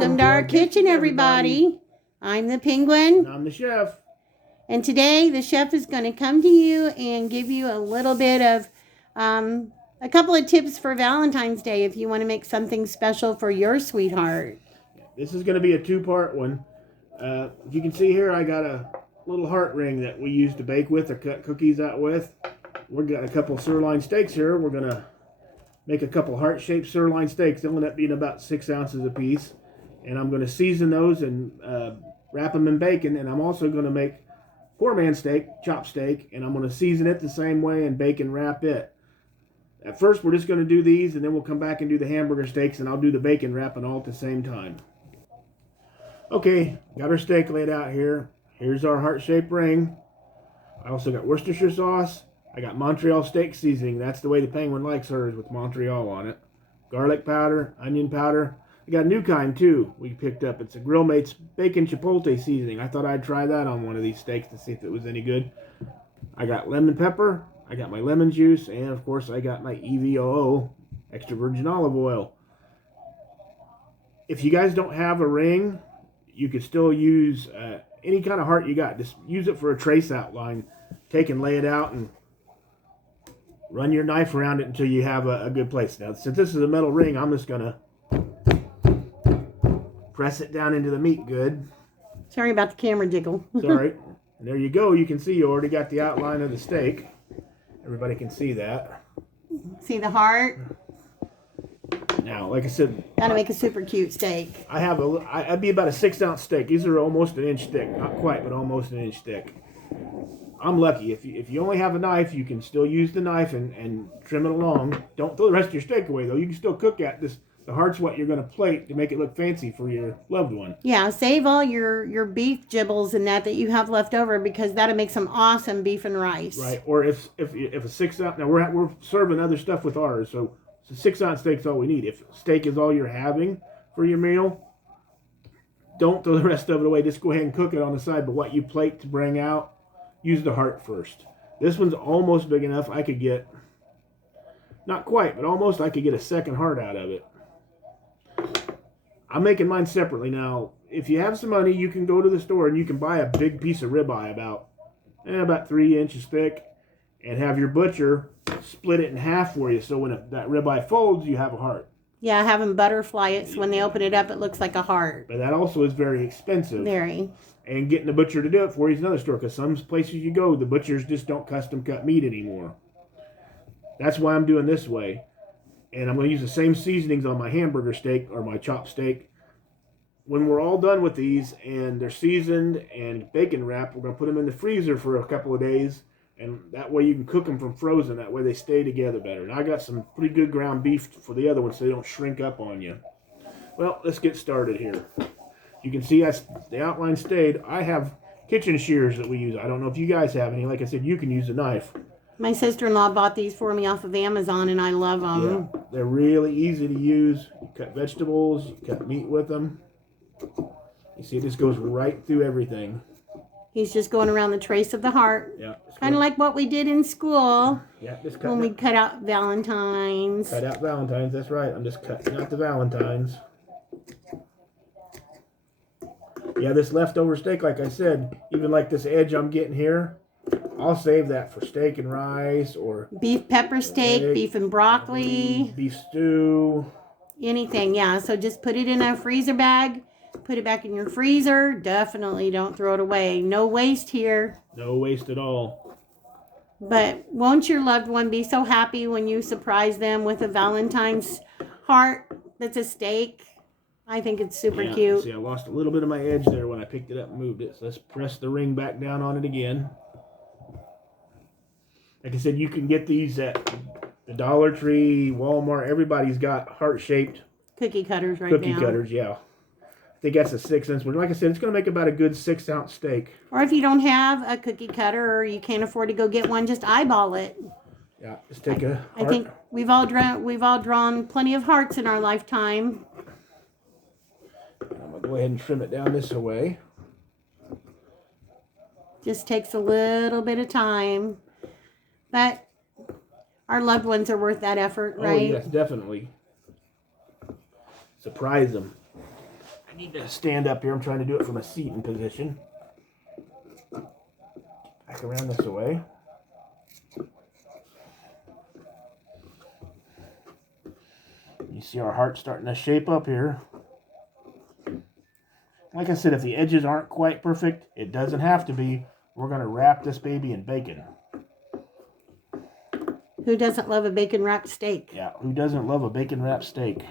Welcome to our kitchen, everybody. I'm the penguin. And I'm the chef. And today the chef is going to come to you and give you a little bit of a couple of tips for Valentine's Day if you want to make something special for your sweetheart. This is going to be a two-part one. You can see here I got a little heart ring that we use to bake with or cut cookies out with. We've got a couple sirloin steaks here. We're going to make a couple heart-shaped sirloin steaks. They'll end up being about 6 ounces a piece. And I'm going to season those and wrap them in bacon. And I'm also going to make poor man steak, chopped steak, and I'm going to season it the same way and bake and wrap it. At first, we're just going to do these, and then we'll come back and do the hamburger steaks, and I'll do the bacon wrapping all at the same time. Okay, got our steak laid out here. Here's our heart-shaped ring. I also got Worcestershire sauce. I got Montreal steak seasoning. That's the way the penguin likes hers, with Montreal on it. Garlic powder, onion powder. I got a new kind, too, we picked up. It's a Grill Mates Bacon Chipotle seasoning. I thought I'd try that on one of these steaks to see if it was any good. I got lemon pepper. I got my lemon juice. And, of course, I got my EVOO, extra virgin olive oil. If you guys don't have a ring, you could still use any kind of heart you got. Just use it for a trace outline. Take and lay it out and run your knife around it until you have a good place. Now, since this is a metal ring, I'm just going to press it down into the meat good. Sorry about the camera jiggle. Sorry. And there you go. You can see you already got the outline of the steak. Everybody can see that. See the heart? Now, like I said, Gotta make a super cute steak. I'd be about a 6 ounce steak. These are almost an inch thick. Not quite, but almost an inch thick. I'm lucky. If you only have a knife, you can still use the knife and trim it along. Don't throw the rest of your steak away, though. You can still cook at this. The heart's what you're going to plate to make it look fancy for your loved one. Yeah, save all your beef gibbles and that you have left over, because that'll make some awesome beef and rice. Right. Or if a 6 ounce, now we're serving other stuff with ours, so 6 ounce steak's all we need. If steak is all you're having for your meal, don't throw the rest of it away. Just go ahead and cook it on the side. But what you plate to bring out, use the heart first. This one's almost big enough. I could get, not quite, but almost, I could get a second heart out of it. I'm making mine separately. Now, if you have some money, you can go to the store and you can buy a big piece of ribeye about 3 inches thick, and have your butcher split it in half for you. So when that ribeye folds, you have a heart. Yeah, have them butterfly it so when they open it up, it looks like a heart. But that also is very expensive. Very. And getting the butcher to do it for you is another story, because some places you go, the butchers just don't custom cut meat anymore. That's why I'm doing this way. And I'm going to use the same seasonings on my hamburger steak or my chopped steak. When we're all done with these and they're seasoned and bacon wrapped, we're going to put them in the freezer for a couple of days. And that way you can cook them from frozen. That way they stay together better. And I got some pretty good ground beef for the other ones so they don't shrink up on you. Well, let's get started here. You can see the outline stayed. I have kitchen shears that we use. I don't know if you guys have any. Like I said, you can use a knife. My sister-in-law bought these for me off of Amazon, and I love them. Yeah, they're really easy to use. You cut vegetables, you cut meat with them. You see, this goes right through everything. He's just going around the trace of the heart. Yeah. Kind of like what we did in school. Yeah, just when we cut out Valentines. Cut out Valentines, that's right. I'm just cutting out the Valentines. Yeah, this leftover steak, like I said, even like this edge I'm getting here, I'll save that for steak and rice or beef pepper steak, beef and broccoli, beef stew, anything. Yeah, so just put it in a freezer bag, put it back in your freezer. Definitely don't throw it away. No waste here. No waste at all. But won't your loved one be so happy when you surprise them with a Valentine's heart that's a steak? I think it's super cute. See, I lost a little bit of my edge there when I picked it up and moved it. So let's press the ring back down on it again. Like I said, you can get these at the Dollar Tree, Walmart. Everybody's got heart-shaped cookie cutters right now. Cookie cutters, yeah. I think that's a 6 ounce one. Like I said, it's going to make about a good 6 ounce steak. Or if you don't have a cookie cutter or you can't afford to go get one, just eyeball it. Yeah, just take a heart. I think we've all drawn plenty of hearts in our lifetime. I'm going to go ahead and trim it down this way. Just takes a little bit of time. But our loved ones are worth that effort, right? Oh, yes, definitely. Surprise them. need to stand up here. I'm trying to do it from a seating position. Back around this way. You see our heart starting to shape up here. Like I said, if the edges aren't quite perfect, it doesn't have to be. We're going to wrap this baby in bacon. Who doesn't love a bacon wrapped steak? Yeah, who doesn't love a bacon wrapped steak?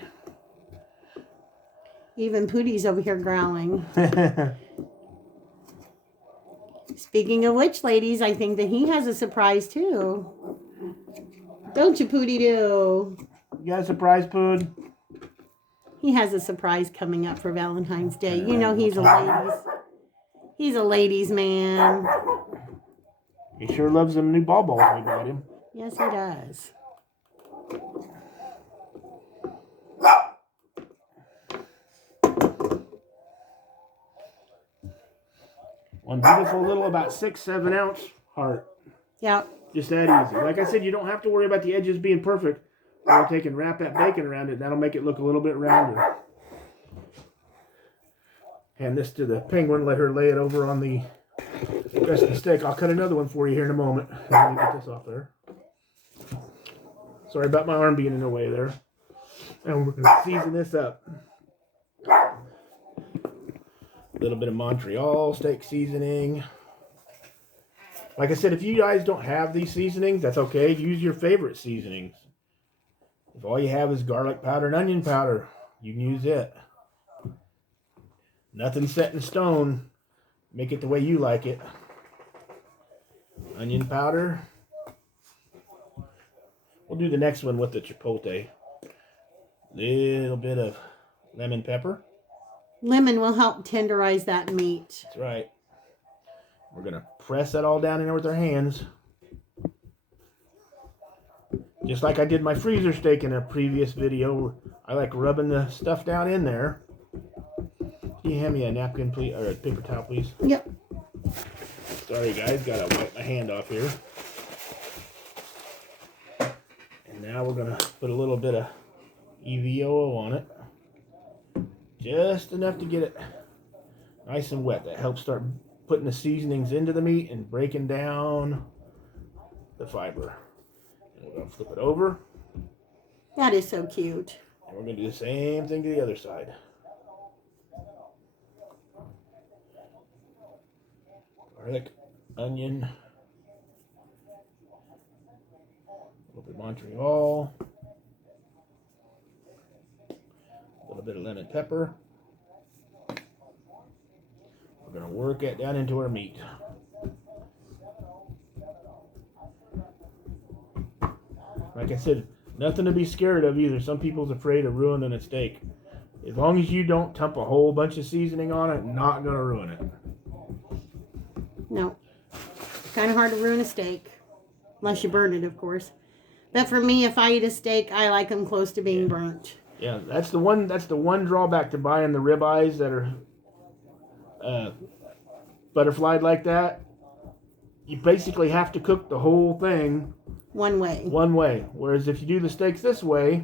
Even Pootie's over here growling. Speaking of which, ladies, I think that he has a surprise too. Don't you, Pootie do? You got a surprise, Pood? He has a surprise coming up for Valentine's Day. You know he's a ladies man. He sure loves them new ball balls we got him. Yes, he does. One beautiful little about 6-7 ounce heart. Yep. Just that easy. Like I said, you don't have to worry about the edges being perfect. We'll take and wrap that bacon around it. That'll make it look a little bit rounder. Hand this to the penguin. Let her lay it over on the rest of the steak. I'll cut another one for you here in a moment. Let me get this off there. Sorry about my arm being in the way there. And we're going to season this up. A little bit of Montreal steak seasoning. Like I said, if you guys don't have these seasonings, that's okay. Use your favorite seasonings. If all you have is garlic powder and onion powder, you can use it. Nothing set in stone. Make it the way you like it. Onion powder. We'll do the next one with the chipotle. Little bit of lemon pepper. Lemon will help tenderize that meat. That's right. We're going to press that all down in there with our hands. Just like I did my freezer steak in a previous video. I like rubbing the stuff down in there. Can you hand me a napkin, please? Or a paper towel, please? Yep. Sorry, guys. Got to wipe my hand off here. And now we're going to put a little bit of EVOO on it. Just enough to get it nice and wet. That helps start putting the seasonings into the meat and breaking down the fiber. And we're going to flip it over. That is so cute. And we're going to do the same thing to the other side. Garlic, onion, a little bit of Montreal, a little bit of lemon pepper. We're going to work it down into our meat. Like I said, nothing to be scared of either. Some people's afraid of ruining a steak. As long as you don't dump a whole bunch of seasoning on it, not going to ruin it. No. It's kind of hard to ruin a steak. Unless you burn it, of course. But for me, if I eat a steak, I like them close to being burnt. Yeah, that's the one drawback to buying the ribeyes that are butterflied like that. You basically have to cook the whole thing one way. Whereas if you do the steaks this way,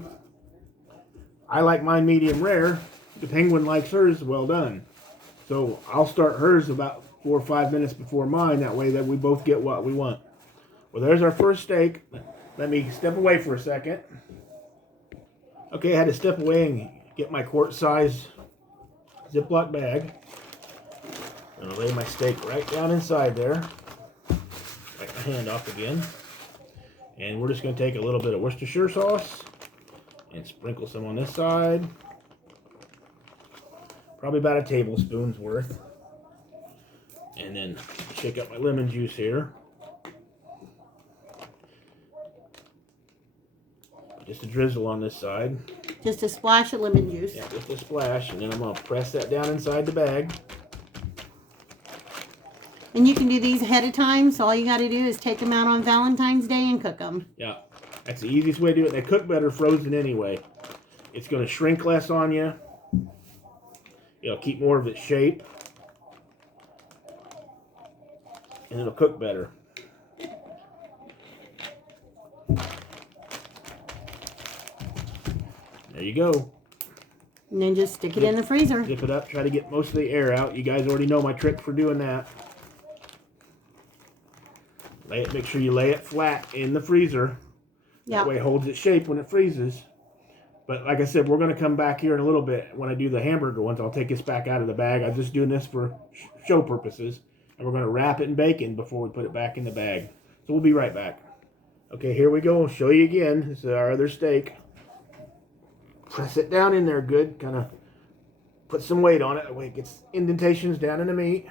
I like mine medium rare. The penguin likes hers well done. So I'll start hers about 4 or 5 minutes before mine. That way that we both get what we want. Well, there's our first steak. Let me step away for a second. Okay, I had to step away and get my quart size Ziploc bag. I'm going to lay my steak right down inside there. Wipe my hand off again. And we're just going to take a little bit of Worcestershire sauce and sprinkle some on this side. Probably about a tablespoon's worth. And then shake up my lemon juice here. Just a drizzle on this side. Just a splash of lemon juice. Yeah, just a splash. And then I'm going to press that down inside the bag. And you can do these ahead of time, so all you got to do is take them out on Valentine's Day and cook them. Yeah, that's the easiest way to do it. They cook better frozen anyway. It's going to shrink less on you. It'll keep more of its shape. And it'll cook better. There you go. And then just stick it in the freezer. Zip it up, try to get most of the air out. You guys already know my trick for doing that. Make sure you lay it flat in the freezer. That way it holds its shape when it freezes. But like I said, we're going to come back here in a little bit. When I do the hamburger ones, I'll take this back out of the bag. I'm just doing this for show purposes. And we're going to wrap it in bacon before we put it back in the bag. So we'll be right back. Okay, here we go. I'll show you again. This is our other steak. Press it down in there good. Kind of put some weight on it. That way it gets indentations down in the meat.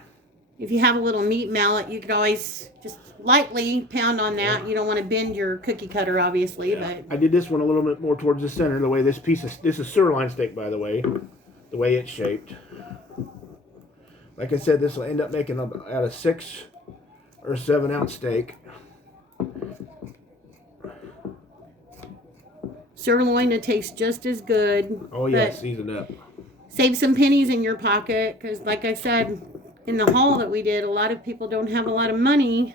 If you have a little meat mallet, you could always just lightly pound on that. Yeah. You don't want to bend your cookie cutter, obviously. Yeah. But I did this one a little bit more towards the center. The way this is sirloin steak, by the way. The way it's shaped. Like I said, this will end up making out a 6 or 7 ounce steak. Sirloin, it tastes just as good. Oh yeah, seasoned up. Save some pennies in your pocket, because like I said, in the haul that we did, a lot of people don't have a lot of money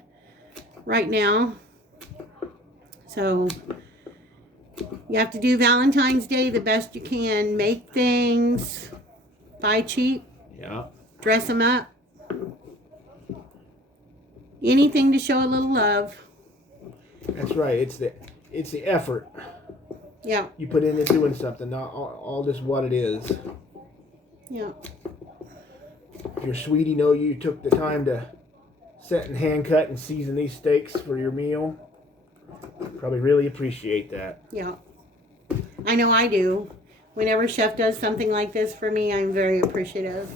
right now. So you have to do Valentine's Day the best you can. Make things, buy cheap, dress them up. Anything to show a little love. That's right. It's the effort. Yeah. You put into doing something, not all just what it is. Yeah. If you're sweet, you know you took the time to set and hand cut and season these steaks for your meal. Probably really appreciate that. Yeah. I know I do. Whenever Chef does something like this for me, I'm very appreciative.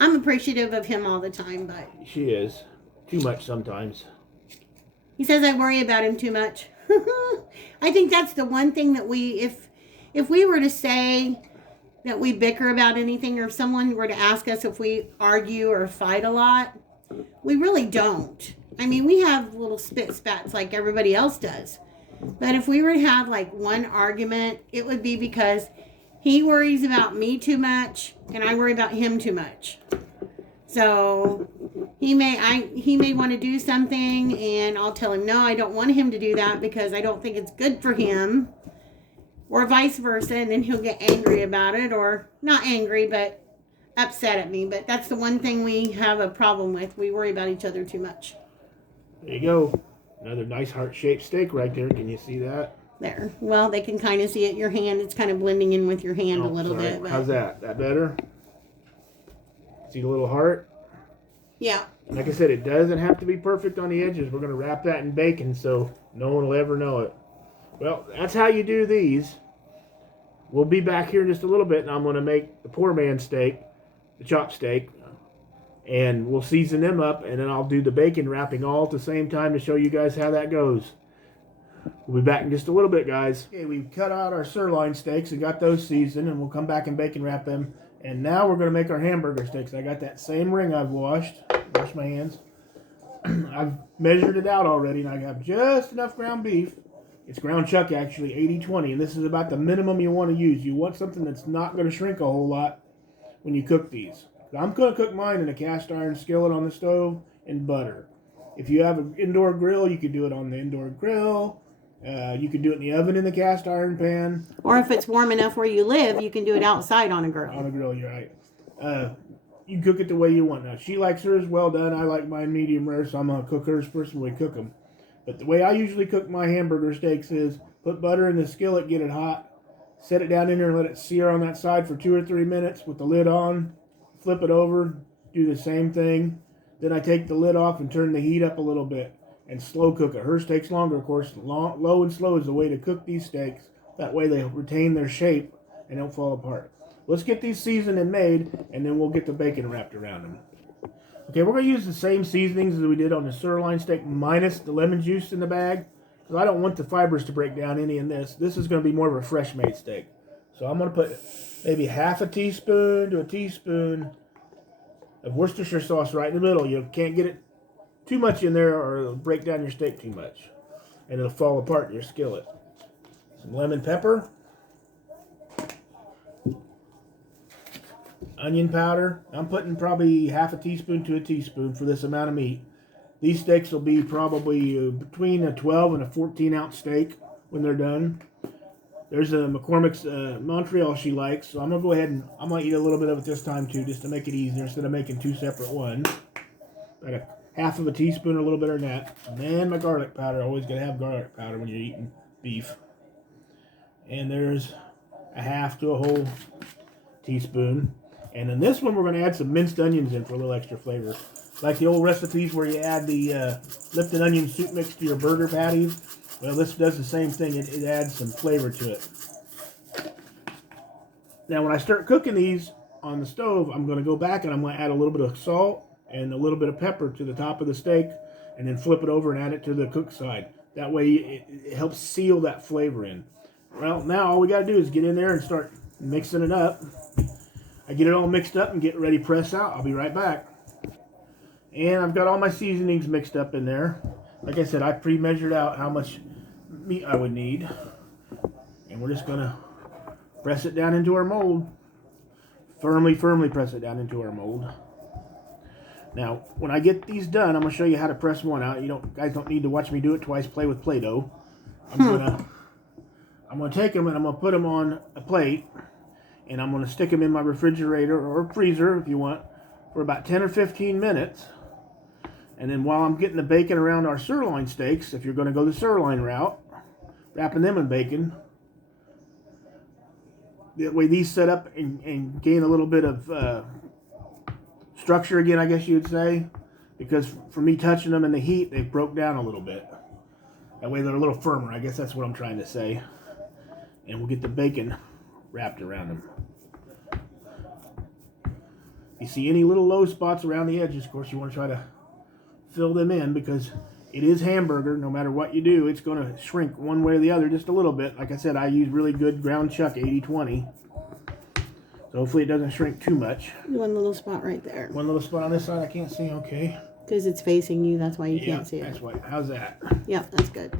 I'm appreciative of him all the time, but... She is. Too much sometimes. He says I worry about him too much. I think that's the one thing that if we were to say that we bicker about anything, or if someone were to ask us if we argue or fight a lot, we really don't. I mean, we have little spit spats like everybody else does. But if we were to have like one argument, it would be because he worries about me too much and I worry about him too much. So he may want to do something and I'll tell him, no, I don't want him to do that because I don't think it's good for him, or vice versa. And then he'll get angry about it, or not angry, but upset at me. But that's the one thing we have a problem with. We worry about each other too much. There you go. Another nice heart-shaped steak right there. Can you see that? There. Well, they can kind of see it in your hand. It's kind of blending in with your hand a little bit. But... How's that? That better? See the little heart? Yeah. Like I said, it doesn't have to be perfect on the edges. We're going to wrap that in bacon so no one will ever know it. Well, that's how you do these. We'll be back here in just a little bit, and I'm going to make the poor man's steak, the chop steak, and we'll season them up, and then I'll do the bacon wrapping all at the same time to show you guys how that goes. We'll be back in just a little bit, guys. Okay, we've cut out our sirloin steaks and got those seasoned, and we'll come back and bacon wrap them. And now we're going to make our hamburger steaks. I got that same ring I've washed my hands. I've measured it out already, and I have just enough ground beef. It's ground chuck, actually, 80-20, and this is about the minimum you want to use. You want something that's not going to shrink a whole lot when you cook these. I'm going to cook mine in a cast iron skillet on the stove in butter. If you have an indoor grill, you could do it on the indoor grill. You could do it in the oven in the cast iron pan. Or if it's warm enough where you live, you can do it outside on a grill. On a grill, you're right. You cook it the way you want. Now, she likes hers well done. I like mine medium rare, so I'm going to cook hers first and we cook them. But the way I usually cook my hamburger steaks is put butter in the skillet, get it hot, set it down in there and let it sear on that side for 2 or 3 minutes with the lid on. Flip it over, do the same thing. Then I take the lid off and turn the heat up a little bit and slow cook it. Hers takes longer, of course. Low and slow is the way to cook these steaks. That way they retain their shape and don't fall apart. Let's get these seasoned and made, and then we'll get the bacon wrapped around them. Okay, we're going to use the same seasonings as we did on the sirloin steak, minus the lemon juice in the bag, because I don't want the fibers to break down any in this. This is going to be more of a fresh-made steak. So I'm going to put maybe half a teaspoon to a teaspoon of Worcestershire sauce right in the middle. You can't get it too much in there or it'll break down your steak too much, and it'll fall apart in your skillet. Some lemon pepper. Onion powder. I'm putting probably half a teaspoon to a teaspoon for this amount of meat. These steaks will be probably between a 12 and a 14 ounce steak when they're done. There's a McCormick's Montreal she likes, so I'm going to go ahead and I'm going to eat a little bit of it this time too, just to make it easier instead of making 2 separate ones. About a half of a teaspoon, a little bit of that. And then my garlic powder. Always got to have garlic powder when you're eating beef. And there's a half to a whole teaspoon. And then this one we're going to add some minced onions in for a little extra flavor. Like the old recipes where you add the Lipton onion soup mix to your burger patties. Well, this does the same thing. It adds some flavor to it. Now, when I start cooking these on the stove, I'm going to go back and I'm going to add a little bit of salt and a little bit of pepper to the top of the steak, and then flip it over and add it to the cooked side. That way, it helps seal that flavor in. Well, now all we got to do is get in there and start mixing it up. I get it all mixed up and get ready to press out. I'll be right back. And I've got all my seasonings mixed up in there. Like I said, I pre-measured out how much meat I would need. And we're just going to press it down into our mold. Firmly press it down into our mold. Now, when I get these done, I'm going to show you how to press one out. Guys don't need to watch me do it twice, play with Play-Doh. I'm going to take them and I'm going to put them on a plate. And I'm going to stick them in my refrigerator or freezer, if you want, for about 10 or 15 minutes. And then while I'm getting the bacon around our sirloin steaks, if you're going to go the sirloin route, wrapping them in bacon, that way these set up and gain a little bit of structure again, I guess you would say. Because for me touching them in the heat, they broke down a little bit. That way they're a little firmer, I guess that's what I'm trying to say. And we'll get the bacon wrapped around them. If you see any little low spots around the edges, of course you want to try to fill them in, because it is hamburger. No matter what you do, it's going to shrink one way or the other just a little bit. Like I said, I use really good ground chuck 80-20. So hopefully it doesn't shrink too much. One little spot right there. One little spot on this side I can't see, okay. Because it's facing you, that's why you can't see it. That's why. How's that? Yep, that's good.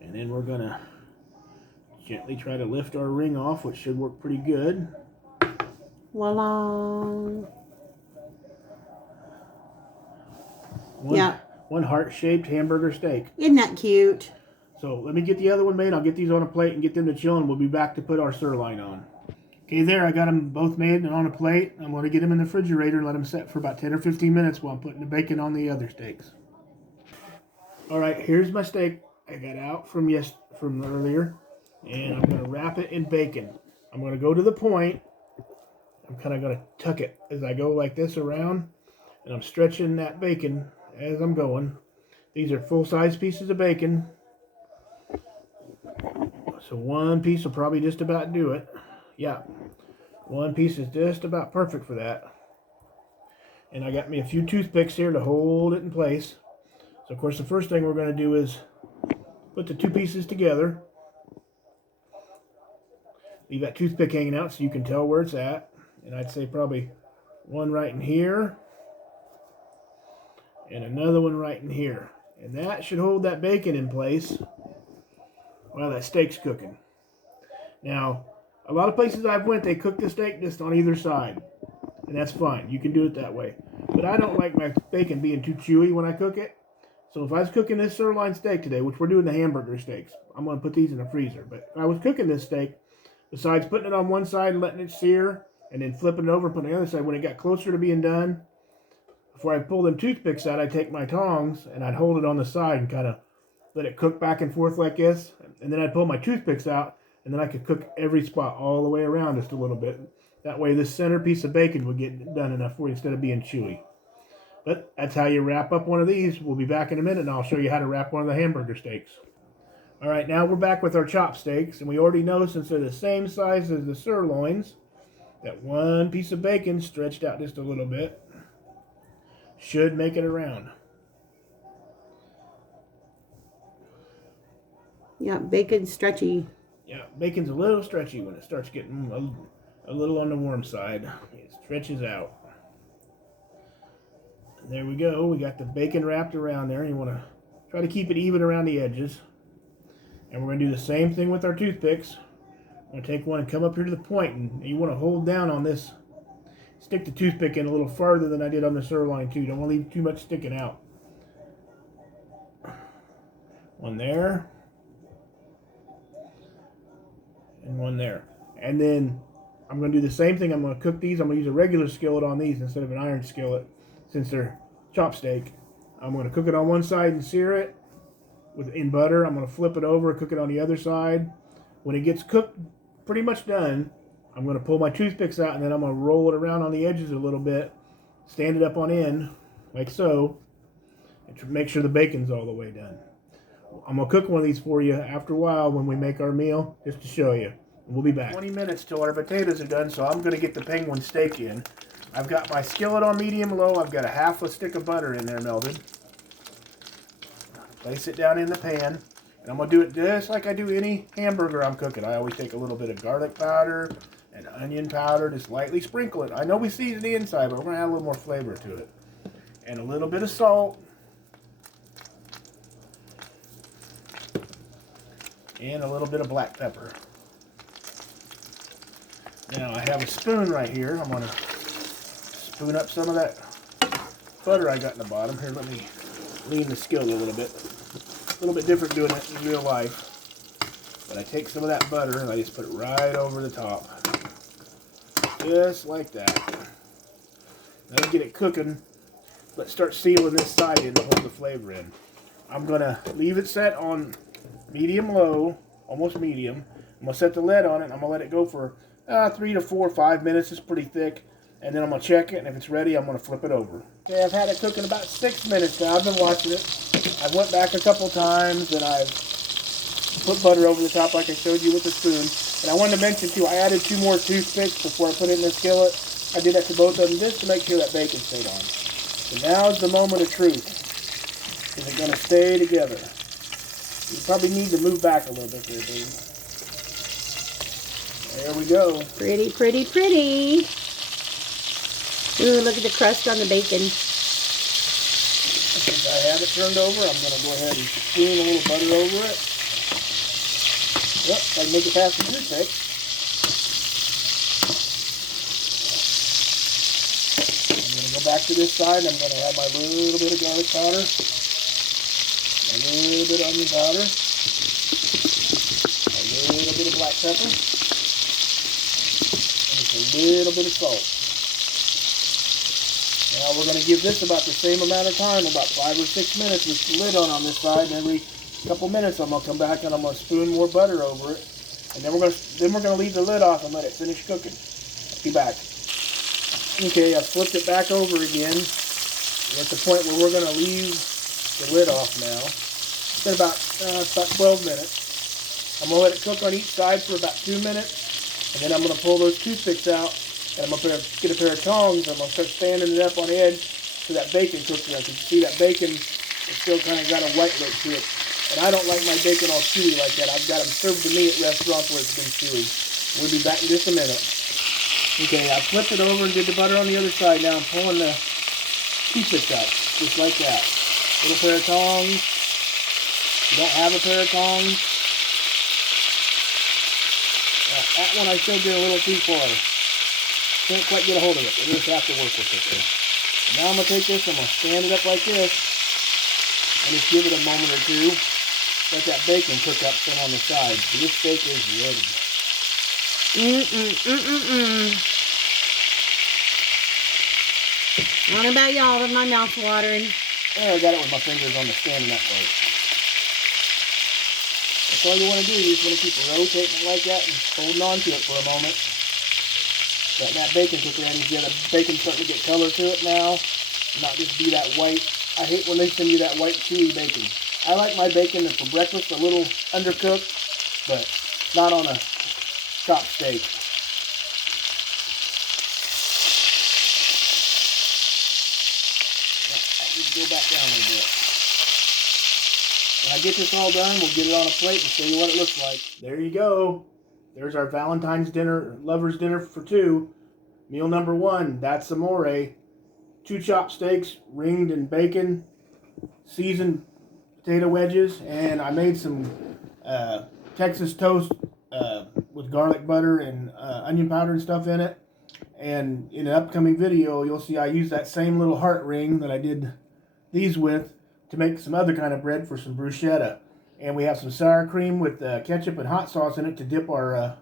And then we're going to gently try to lift our ring off, which should work pretty good. Voila. One heart-shaped hamburger steak. Isn't that cute? So let me get the other one made. I'll get these on a plate and get them to chill, and we'll be back to put our sirloin on. Okay, there, I got them both made and on a plate. I'm going to get them in the refrigerator and let them set for about 10 or 15 minutes while I'm putting the bacon on the other steaks. All right, here's my steak I got out from earlier, and I'm going to wrap it in bacon. I'm going to go to the point. I'm kind of going to tuck it as I go like this around, and I'm stretching that bacon as I'm going. These are full-size pieces of bacon, so one piece will probably just about do it. Yeah, one piece is just about perfect for that. And I got me a few toothpicks here to hold it in place. So of course the first thing we're going to do is put the two pieces together. Leave that toothpick hanging out so you can tell where it's at. And I'd say probably one right in here and another one right in here. And that should hold that bacon in place while that steak's cooking. Now, a lot of places I've went, they cook the steak just on either side. And that's fine. You can do it that way. But I don't like my bacon being too chewy when I cook it. So if I was cooking this sirloin steak today, which we're doing the hamburger steaks, I'm going to put these in the freezer. But if I was cooking this steak, besides putting it on one side and letting it sear, and then flipping it over and putting it on the other side, when it got closer to being done, before I pull them toothpicks out, I'd take my tongs and I'd hold it on the side and kind of let it cook back and forth like this. And then I'd pull my toothpicks out, and then I could cook every spot all the way around just a little bit. That way this center piece of bacon would get done enough for you instead of being chewy. But that's how you wrap up one of these. We'll be back in a minute and I'll show you how to wrap one of the hamburger steaks. Alright, now we're back with our chop steaks, and we already know, since they're the same size as the sirloins, that one piece of bacon stretched out just a little bit should make it around. Yeah, bacon's stretchy. Yeah, bacon's a little stretchy when it starts getting a little on the warm side. It stretches out. And there we go. We got the bacon wrapped around there. You want to try to keep it even around the edges. And we're going to do the same thing with our toothpicks. I'm going to take one and come up here to the point, and you want to hold down on this. Stick the toothpick in a little farther than I did on the sirloin too. Don't want to leave too much sticking out. One there. one there. And then I'm going to do the same thing. I'm going to cook these. I'm going to use a regular skillet on these instead of an iron skillet since they're chopsteak. I'm going to cook it on one side and sear it in butter. I'm going to flip it over, cook it on the other side. When it gets cooked pretty much done, I'm going to pull my toothpicks out and then I'm going to roll it around on the edges a little bit, stand it up on end like so, and to make sure the bacon's all the way done. I'm going to cook one of these for you after a while when we make our meal, just to show you. We'll be back. 20 minutes till our potatoes are done, so I'm going to get the penguin steak in. I've got my skillet on medium low. I've got a half a stick of butter in there melted. Place it down in the pan. And I'm going to do it just like I do any hamburger I'm cooking. I always take a little bit of garlic powder and onion powder, just lightly sprinkle it. I know we season the inside, but we're going to add a little more flavor to it. And a little bit of salt. And a little bit of black pepper. Now I have a spoon right here. I'm going to spoon up some of that butter I got in the bottom. Here, let me lean the skillet a little bit. A little bit different doing it in real life. But I take some of that butter and I just put it right over the top. Just like that. Then get it cooking, but start sealing this side in to hold the flavor in. I'm going to leave it set on medium-low, almost medium. I'm going to set the lid on it and I'm going to let it go for 3 to 4 or 5 minutes. It's pretty thick. And then I'm going to check it, and if it's ready, I'm going to flip it over. Okay, I've had it cooking about 6 minutes now. I've been watching it. I went back a couple times, and I've put butter over the top like I showed you with the spoon. And I wanted to mention, too, I added 2 more toothpicks before I put it in the skillet. I did that to both of them just to make sure that bacon stayed on. So now's the moment of truth. Is it going to stay together? You probably need to move back a little bit there, baby. There we go. Pretty, pretty, pretty. Ooh, look at the crust on the bacon. Since I have it turned over, I'm going to go ahead and spoon a little butter over it. Yep, I can make it past the toothpick. I'm going to go back to this side, and I'm going to have my little bit of garlic powder, a little bit of onion powder, a little bit of black pepper, and just a little bit of salt. Now we're going to give this about the same amount of time, about 5 or 6 minutes with the lid on this side, and every couple minutes I'm going to come back and I'm going to spoon more butter over it, and then we're going to leave the lid off and let it finish cooking. I'll be back. Okay, I've flipped it back over again. We're at the point where we're going to leave the lid off now. It's been about 12 minutes. I'm going to let it cook on each side for about 2 minutes, and then I'm going to pull those toothpicks out. And I'm going to get a pair of tongs, and I'm going to start standing it up on the edge so that bacon cooks around. You can see that bacon is still kind of got a white look to it. And I don't like my bacon all chewy like that. I've got them served to me at restaurants where it's been chewy. We'll be back in just a minute. Okay, I flipped it over and did the butter on the other side. Now I'm pulling the toothpicks out, just like that. Little pair of tongs. If you don't have a pair of tongs. That one I still did a little too far. Can't quite get a hold of it. We just have to work with it there. Now I'm going to take this, I'm going to stand it up like this, and just give it a moment or two. Let that bacon cook up some on the side. So this steak is ready. I don't know about y'all, but my mouth's watering. There, I got it with my fingers on the standing up part. That's all you want to do. You just want to keep rotating it like that and holding on to it for a moment. Letting that bacon cook around. You see how the bacon's starting to get color to it now. Not just be that white. I hate when they send you that white chewy bacon. I like my bacon for breakfast a little undercooked, but not on a chopped steak. I need to go back down a little bit. When I get this all done, we'll get it on a plate and show you what it looks like. There you go. There's our Valentine's dinner, lover's dinner for 2. Meal number 1, that's amore. 2 chopped steaks, ringed in bacon, seasoned potato wedges, and I made some Texas toast with garlic butter and onion powder and stuff in it. And in an upcoming video, you'll see I use that same little heart ring that I did these with to make some other kind of bread for some bruschetta. And we have some sour cream with ketchup and hot sauce in it to dip our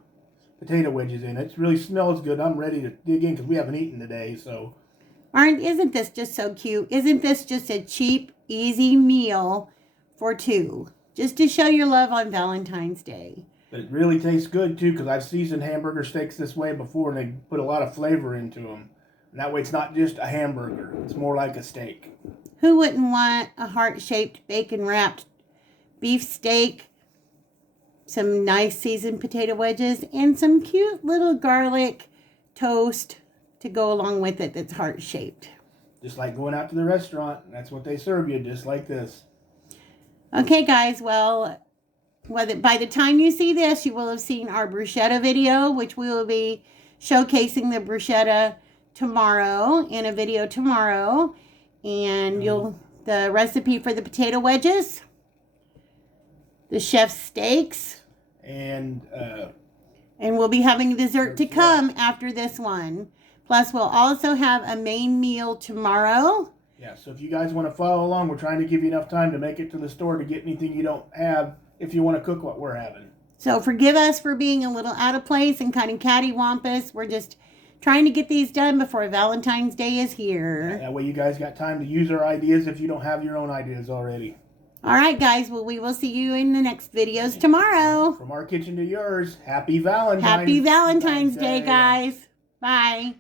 potato wedges in. It really smells good. I'm ready to dig in because we haven't eaten today. So, Isn't this just so cute? Isn't this just a cheap, easy meal for two? Just to show your love on Valentine's Day. But it really tastes good too because I've seasoned hamburger steaks this way before and they put a lot of flavor into them. And that way it's not just a hamburger. It's more like a steak. Who wouldn't want a heart-shaped, bacon-wrapped beef steak, some nice seasoned potato wedges, and some cute little garlic toast to go along with it that's heart-shaped? Just like going out to the restaurant. That's what they serve you, just like this. Okay, guys, well, by the time you see this, you will have seen our bruschetta video, which we will be showcasing the bruschetta tomorrow in a video tomorrow. And the recipe for the potato wedges, the chef's steaks, and we'll be having dessert to come after this one. Plus, we'll also have a main meal tomorrow. Yeah, so if you guys want to follow along, we're trying to give you enough time to make it to the store to get anything you don't have if you want to cook what we're having. So forgive us for being a little out of place and kind of cattywampus. We're just trying to get these done before Valentine's Day is here. Yeah, that way you guys got time to use our ideas if you don't have your own ideas already. All right, guys. Well, we will see you in the next videos tomorrow. From our kitchen to yours, happy Valentine's. Happy Valentine's Day, guys. Bye.